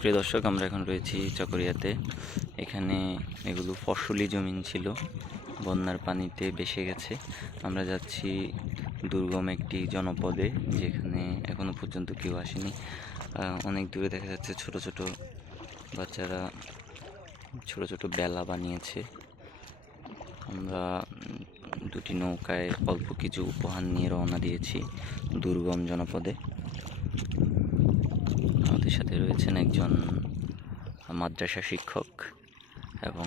প্রিয় দর্শক, আমরা এখন রয়েছি চকরিয়াতে। এখানে এগুলো ফসলি জমিন ছিল, বন্যার পানিতে ভেসে গেছে। আমরা যাচ্ছি দুর্গম একটি জনপদে, যেখানে এখনো পর্যন্ত কেউ আসেনি। অনেক দূরে দেখা যাচ্ছে ছোট ছোট বাচ্চারা ছোট ছোট বেলা বানিয়েছে। আমরা দুটি নৌকায় অল্প কিছু উপহার নিয়ে রওনা দিয়েছি দুর্গম জনপদে। আমাদের সাথে রয়েছেন একজন মাদ্রাসা শিক্ষক এবং